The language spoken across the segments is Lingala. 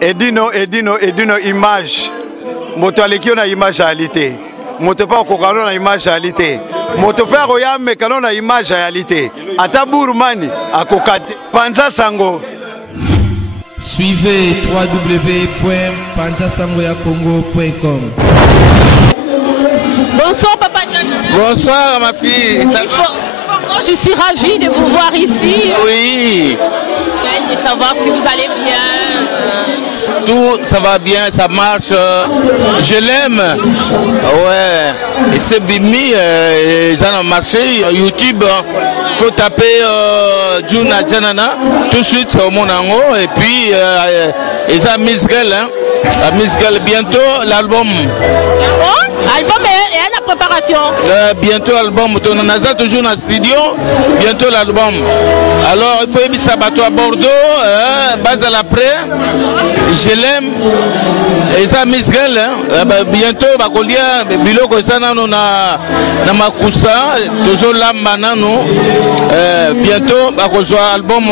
Edino image. Moto aleki na image réalité. Moto pa kokalo na image réalité. Moto pa royame kalo na image réalité. Ata Burmani akokate. Panza Sango. Suivez www.panzasangoyacongo.com. Bonsoir Papa John. Bonsoir ma fille. Je suis ravie de vous voir ici. Oui. De savoir si vous allez bien. Tout ça va bien, ça marche. Je l'aime. Ouais. Et c'est Bimi, ils ont marché YouTube. Faut taper Juna Janana. Tout de suite c'est au Monango. Et puis ils ont Miss Girl. Miss Girl bientôt l'album. Album et la préparation. Bientôt l'album. On a toujours dans le studio. Bientôt l'album. Alors il faut aimer ça bateau à Bordeaux. Base à l'après. Je l'aime. Et ça Miss Girl. Bientôt bakolia biloko sana na makusa. Toujours là maintenant. Bientôt bakozwa album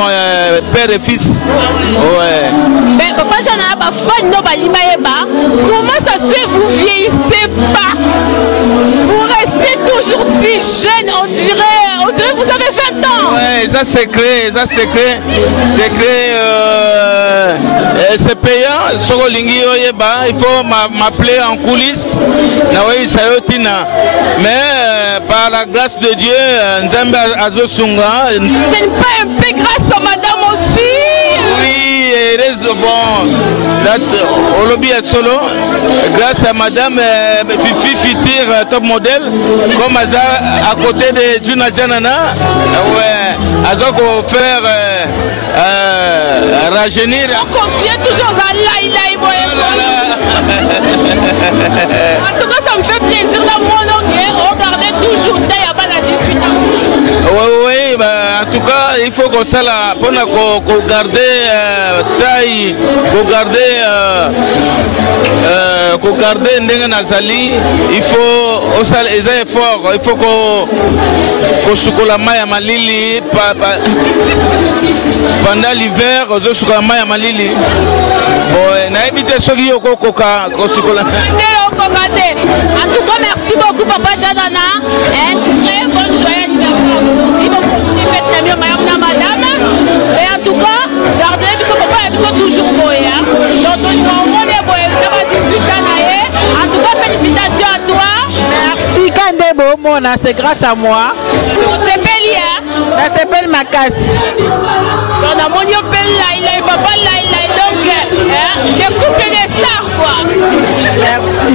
père et fils. Ouais. Mais papa j'en ai pas fan no balima yeba. Comment ça se fait vous vieillissez pas? Vous restez toujours si jeune, on dirait que vous avez 20 ans. Ouais, ça c'est secret. C'est payant. Il faut m'appeler en coulisses. Mais par la grâce de Dieu, Nzambe Azosunga. Ce n'est pas un peu grâce à madame aussi? Oui, bon. Olobi est solo. Grâce à madame Fifi Fitir, top modèle, comme à côté de Juna Janana. Ouais, Azoko faire rajeunir. On continue toujours à laïlaï. En tout cas, ça me fait plaisir dans mon regardez toujours taille à 18 ans. Oui, bah, en tout cas, il faut qu'on s'aille pour garder taille, pour garder Ndenga Nazali, il faut aussi les efforts, il faut qu'on soukola maya malili pendant l'hiver, on soukola maya malili. Bon, na éviter ce qui est au coca, qu'on soukola. En tout cas, merci beaucoup Papa Janana. Un très bon joyeux anniversaire. Madame. Et en tout cas, gardez parce que papa est toujours beau. Donc on est beau. Ça va 18 ans. En tout cas, félicitations à toi. Merci Kandebo, Mona, c'est grâce à moi. On s'appelle ça s'appelle Makas. On a mon il a papa là, donc des couples de stars quoi. Merci.